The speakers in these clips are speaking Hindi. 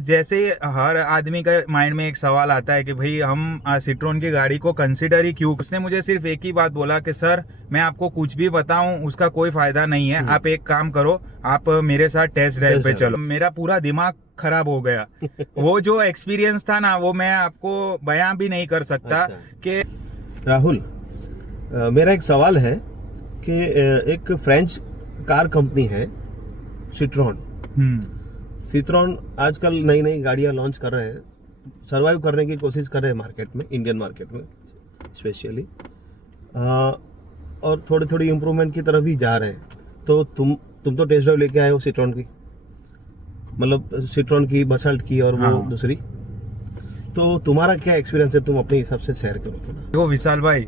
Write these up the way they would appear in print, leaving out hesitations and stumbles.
जैसे हर आदमी का माइंड में एक सवाल आता है कि भाई हम सिट्रोन की गाड़ी को कंसिडर ही क्यों। उसने मुझे सिर्फ एक ही बात बोला कि सर मैं आपको कुछ भी बताऊं उसका कोई फायदा नहीं है, आप एक काम करो, आप मेरे साथ टेस्ट ड्राइव पे चलो। मेरा पूरा दिमाग खराब हो गया। वो जो एक्सपीरियंस था ना, वो मैं आपको बयां भी नहीं कर सकता। कि राहुल, मेरा एक सवाल है कि एक फ्रेंच कार कंपनी है सिट्रोन आजकल नई नई गाड़ियां लॉन्च कर रहे हैं, सरवाइव करने की कोशिश कर रहे हैं मार्केट में, इंडियन मार्केट में स्पेशली, और थोड़ी थोड़ी इम्प्रूवमेंट की तरफ ही जा रहे हैं। तो तुम तो टेस्ट ड्राइव लेके आए हो सिट्रोन की, मतलब सिट्रोन की, बसाल्ट की और वो दूसरी, तो तुम्हारा क्या एक्सपीरियंस है? तुम अपने हिसाब से शेयर करो थोड़ा। देखो विशाल भाई,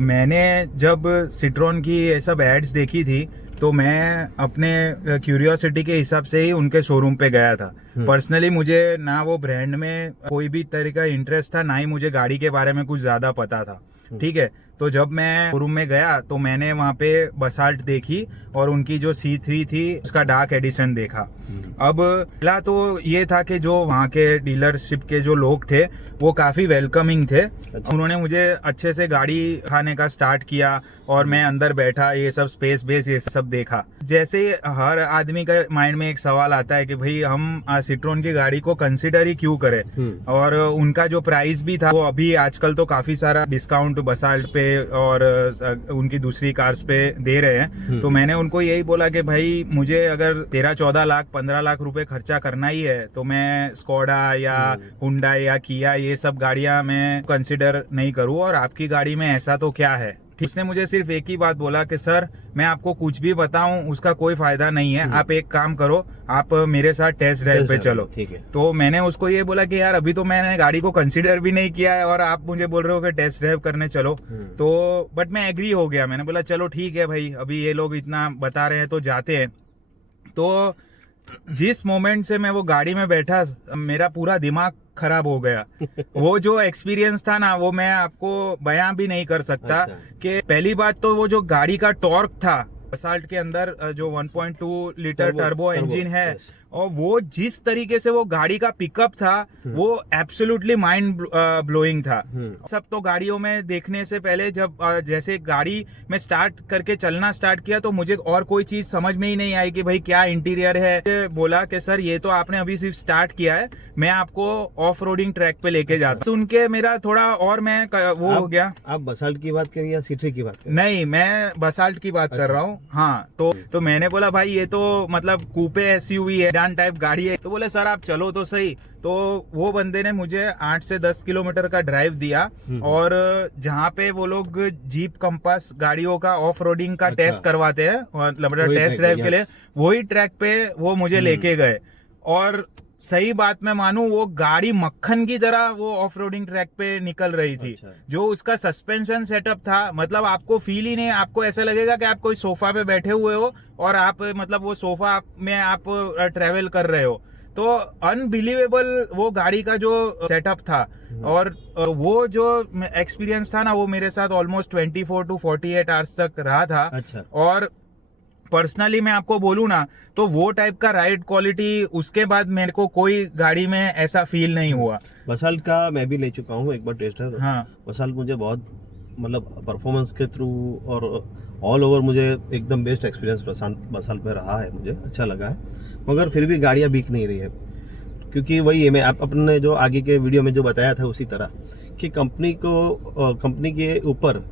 मैंने जब सिट्रोन की ये सब एड्स देखी थी तो मैं अपने क्यूरियोसिटी के हिसाब से ही उनके शोरूम पे गया था। पर्सनली मुझे ना वो ब्रांड में कोई भी तरह का इंटरेस्ट था, ना ही मुझे गाड़ी के बारे में कुछ ज्यादा पता था। ठीक है, तो जब मैं शोरूम में गया तो मैंने वहाँ पे बसाल्ट देखी और उनकी जो C3 थी उसका डार्क एडिशन देखा। अब पहला तो ये था कि जो वहाँ के डीलरशिप के जो लोग थे वो काफी वेलकमिंग थे। उन्होंने मुझे अच्छे से गाड़ी खाने का स्टार्ट किया और मैं अंदर बैठा, ये सब स्पेस बेस ये सब देखा। जैसे हर आदमी का माइंड में एक सवाल आता है कि भाई हम सिट्रोन की गाड़ी को कंसिडर ही क्यों करें, और उनका जो प्राइस भी था वो अभी आजकल तो काफी सारा डिस्काउंट बसाल्ट पे और उनकी दूसरी कार्स पे दे रहे हैं। तो मैंने उनको यही बोला कि भाई मुझे अगर 13-14 लाख 15 लाख रुपए खर्चा करना ही है तो मैं स्कोडा या हुंडा या किया ये सब गाड़ियां मैं कंसिडर नहीं करूं, और आपकी गाड़ी में ऐसा तो क्या है। उसने मुझे सिर्फ एक ही बात बोला कि सर मैं आपको कुछ भी बताऊं उसका कोई फायदा नहीं है, आप एक काम करो, आप मेरे साथ टेस्ट ड्राइव पे चलो। ठीक है। तो मैंने उसको ये बोला कि यार अभी तो मैंने गाड़ी को कंसीडर भी नहीं किया है और आप मुझे बोल रहे हो कि टेस्ट ड्राइव करने चलो। तो बट मैं एग्री हो गया, मैंने बोला चलो ठीक है भाई, अभी ये लोग इतना बता रहे हैं तो जाते हैं। तो जिस मोमेंट से मैं वो गाड़ी में बैठा मेरा पूरा दिमाग खराब हो गया। वो जो एक्सपीरियंस था ना, वो मैं आपको बयां भी नहीं कर सकता। कि पहली बात तो वो जो गाड़ी का टॉर्क था बसाल्ट के अंदर, जो 1.2 लीटर टर्बो इंजन है, और वो जिस तरीके से वो गाड़ी का पिकअप था वो एब्सोल्युटली माइंड ब्लोइंग था। सब तो गाड़ियों में देखने से पहले जब जैसे गाड़ी में स्टार्ट करके चलना स्टार्ट किया तो मुझे और कोई चीज समझ में ही नहीं आई कि भाई क्या इंटीरियर है। बोला कि सर ये तो आपने अभी सिर्फ स्टार्ट किया है, मैं आपको ऑफ रोडिंग ट्रैक पे लेके जाता। सुन के मेरा थोड़ा और मैं वो हो गया। आप बसाल्ट की बात करिए या C3 की बात करिए? नहीं, मैं बसाल्ट की बात कर रहा हूँ। हाँ, तो मैंने बोला भाई ये तो मतलब कूपे SUV है, टाइप गाड़ी है। तो बोले सर आप चलो तो सही। तो वो बंदे ने मुझे 8 से 10 किलोमीटर का ड्राइव दिया, और जहाँ पे वो लोग जीप कंपास गाड़ियों का ऑफ रोडिंग का टेस्ट करवाते हैं, मतलब टेस्ट ड्राइव के लिए, वही ट्रैक पे वो मुझे लेके गए। और सही बात मैं मानूं, वो गाड़ी मक्खन की तरह वो ऑफ रोडिंग ट्रैक पे निकल रही थी। जो उसका सस्पेंशन सेटअप था, मतलब आपको फील ही नहीं, आपको ऐसा लगेगा कि आप कोई सोफा पे बैठे हुए हो और आप मतलब वो सोफा में आप ट्रेवल कर रहे हो। तो अनबिलीवेबल वो गाड़ी का जो सेटअप था, और वो जो एक्सपीरियंस था ना, वो मेरे साथ ऑलमोस्ट 24 to 48 आवर्स तक रहा था। और पर्सनली मैं आपको बोलूं ना, तो वो टाइप का राइड क्वालिटी उसके बाद मेरे को कोई गाड़ी में ऐसा फील नहीं हुआ। बसाल्ट का मैं भी ले चुका हूँ एक बार टेस्ट ड्राइव। हाँ, बसाल्ट मुझे बहुत मतलब परफॉर्मेंस के थ्रू और ऑल ओवर मुझे एकदम बेस्ट एक्सपीरियंस बसाल्ट में रहा है, मुझे अच्छा लगा है। मगर फिर भी गाड़ियाँ बिक नहीं रही है, क्योंकि वही है, मैं अपने जो आगे के वीडियो में जो बताया था उसी तरह कि कंपनी के ऊपर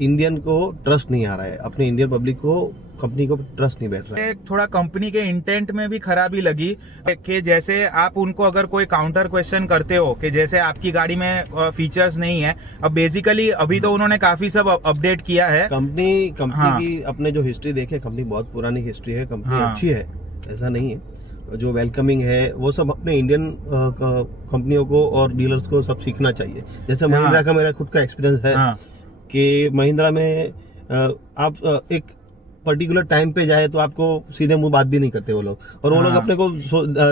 इंडियन को ट्रस्ट नहीं आ रहा है, अपने इंडियन पब्लिक को कंपनी को ट्रस्ट नहीं बैठ रहा है। थोड़ा कंपनी के इंटेंट में भी खराबी लगी कि जैसे आप उनको अगर कोई काउंटर क्वेश्चन करते हो कि जैसे आपकी गाड़ी में फीचर्स नहीं है, अब बेसिकली अभी तो उन्होंने काफी सब अपडेट किया है। कंपनी की अपने जो हिस्ट्री देखे, कंपनी बहुत पुरानी हिस्ट्री है, कंपनी अच्छी है, ऐसा नहीं है। जो वेलकमिंग है वो सब अपने इंडियन कंपनियों को और डीलर्स को सब सीखना चाहिए। जैसे महिंद्रा का मेरा खुद का एक्सपीरियंस है कि महिंद्रा में आप एक पर्टिकुलर टाइम पे जाए तो आपको सीधे मुंह बात भी नहीं करते वो लोग, और वो लोग अपने को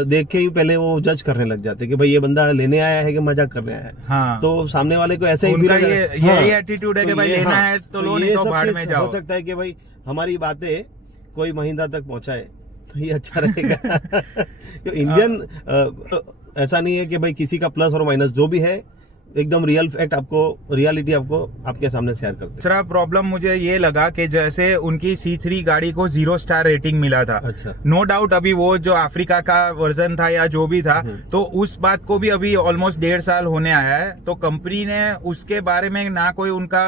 देख के ही पहले वो जज करने लग जाते कि भाई ये बंदा लेने आया है कि मजाक करने आया है। तो सामने वाले को ऐसे ही यही एटीट्यूड है कि भाई लेना है तो लो, नहीं तो बाहर में जाओ। हो सकता है कि भाई हमारी बातें कोई महिंद्रा तक पहुंचाए, तो ये अच्छा रहेगा। तो इंडियन ऐसा नहीं है कि भाई किसी का प्लस और माइनस, जो भी है एकदम रियल फैक्ट आपको, रियलिटी आपको आपके सामने शेयर करते हैं। दूसरा प्रॉब्लम मुझे ये लगा कि जैसे उनकी C3 गाड़ी को 0 स्टार रेटिंग मिला था। अच्छा। नो डाउट अभी वो जो अफ्रीका का वर्जन था या जो भी था, तो उस बात को भी अभी ऑलमोस्ट 1.5 साल होने आया है, तो कंपनी ने उसके बारे में ना कोई उनका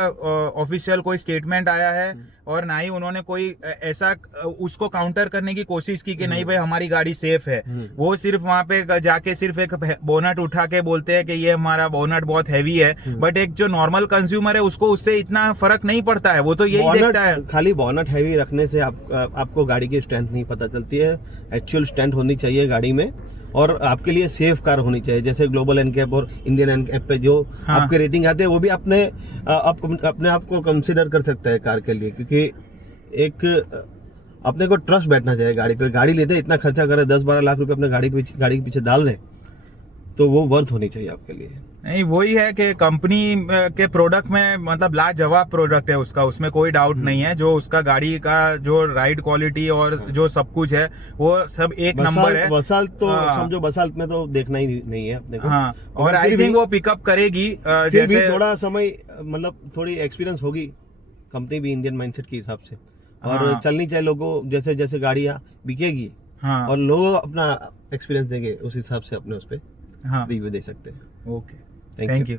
ऑफिशियल कोई स्टेटमेंट आया है और ना ही उन्होंने कोई ऐसा उसको काउंटर करने की कोशिश की कि नहीं भाई हमारी गाड़ी सेफ है। वो सिर्फ वहां पे जाके सिर्फ एक बोनट उठा के बोलते हैं कि ये हमारा बोनट बहुत हैवी है, बट एक जो नॉर्मल कंज्यूमर है उसको उससे इतना फर्क नहीं पड़ता है, वो तो यही देखता है। खाली बोनट हैवी रखने से आपको गाड़ी की स्ट्रेंथ नहीं पता चलती है। एक्चुअल स्ट्रेंथ होनी चाहिए गाड़ी में, और आपके लिए सेफ कार होनी चाहिए। जैसे ग्लोबल एनकैप और इंडियन एनकैप पे जो आपके रेटिंग आते हैं, वो भी अपने आप को कंसीडर कर सकते हैं कार के लिए, क्योंकि एक अपने को ट्रस्ट बैठना चाहिए गाड़ी पे। गाड़ी लेते इतना खर्चा करे, 10-12 लाख रुपए अपने गाड़ी के पीछे डाल रहे, तो वो वर्थ होनी चाहिए आपके लिए। नहीं, वही है कि कंपनी के प्रोडक्ट में मतलब लाजवाब प्रोडक्ट है उसका, उसमें कोई डाउट नहीं है। जो उसका गाड़ी का जो राइड क्वालिटी और जो सब कुछ है वो सब एक नंबर है। बसाल्ट तो समझो, बसाल्ट में तो देखना ही नहीं है अपने को। हाँ, और आई थिंक वो पिकअप करेगी। जैसे थोड़ा समय, मतलब थोड़ी एक्सपीरियंस होगी, कंपनी भी इंडियन माइंडसेट के हिसाब से, और चलनी चाहिए लोगों, जैसे जैसे गाड़ियां बिकेगी और लोग अपना एक्सपीरियंस देंगे, उस हिसाब से अपने उस पर रिव्यू दे सकते हैं। Okay, thank you.